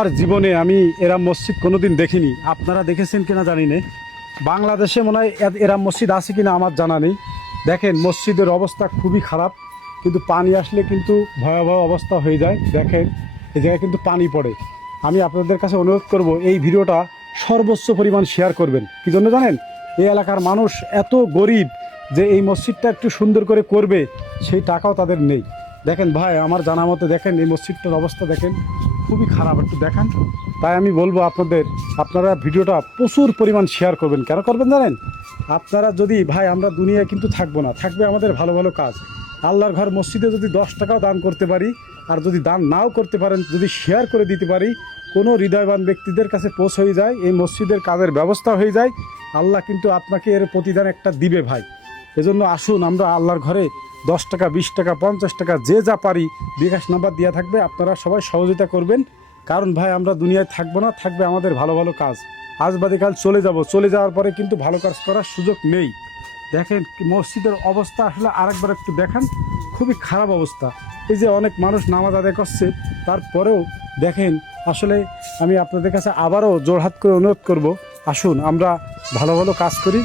আর জীবনে আমি এরম মসজিদ কোনোদিন দেখিনি। আপনারা দেখেছেন কিনা জানি না। বাংলাদেশে মনে হয় এরম মসজিদ আছে কিনা আমার জানা নেই। দেখেন মসজিদের অবস্থা খুবই খারাপ, কিন্তু পানি আসলে কিন্তু ভয়াবহ অবস্থা হয়ে যায়। দেখেন এই জায়গায় কিন্তু পানি পড়ে। আমি আপনাদের কাছে অনুরোধ করব এই ভিডিওটা সর্বোচ্চ পরিমাণ শেয়ার করবেন। কী জন্য জানেন? এই এলাকার মানুষ এত গরিব যে এই মসজিদটা একটু সুন্দর করে করবে সেই টাকাও তাদের নেই। দেখেন ভাই, আমার জানা মতে দেখেন এই মসজিদটার অবস্থা দেখেন খুবই খারাপ, একটু দেখান। তাই আমি বলবো আপনারা ভিডিওটা প্রচুর পরিমাণ শেয়ার করবেন। কেন করবেন জানেন? আপনারা যদি ভাই, আমরা দুনিয়ায় কিন্তু থাকবো না, থাকবে আমাদের ভালো ভালো কাজ। আল্লাহর ঘর মসজিদে যদি 10 টাকাও দান করতে পারি, আর যদি দান নাও করতে পারেন, যদি শেয়ার করে দিতে পারি, কোনো হৃদয়বান ব্যক্তিদের কাছে পৌঁছ হয়ে যায়, এই মসজিদের কাজের ব্যবস্থা হয়ে যায়, আল্লাহ কিন্তু আপনাকে এর প্রতিদান একটা দিবে ভাই। এজন্য আসুন আমরা আল্লাহর ঘরে 10 টাকা, 20 টাকা, 50 টাকা যে যা পারি বিকাশ নাম্বার দেওয়া থাকবে, আপনারা সবাই সহযোগিতা করবেন। কারণ ভাই আমরা দুনিয়ায় থাকবো না, থাকবে আমাদের ভালো ভালো কাজ। আজ বাদে কাল চলে যাব, চলে যাওয়ার পরে কিন্তু ভালো কাজ করার সুযোগ নেই। দেখেন মসজিদের অবস্থা আসলে আরেকবার একটু দেখান, খুবই খারাপ অবস্থা। এই যে অনেক মানুষ নামাজ আদায় করছে, তারপরেও দেখেন আসলে আমি আপনাদের কাছে আবারও জোড়হাত করে অনুরোধ করব, আসুন আমরা ভালো ভালো কাজ করি।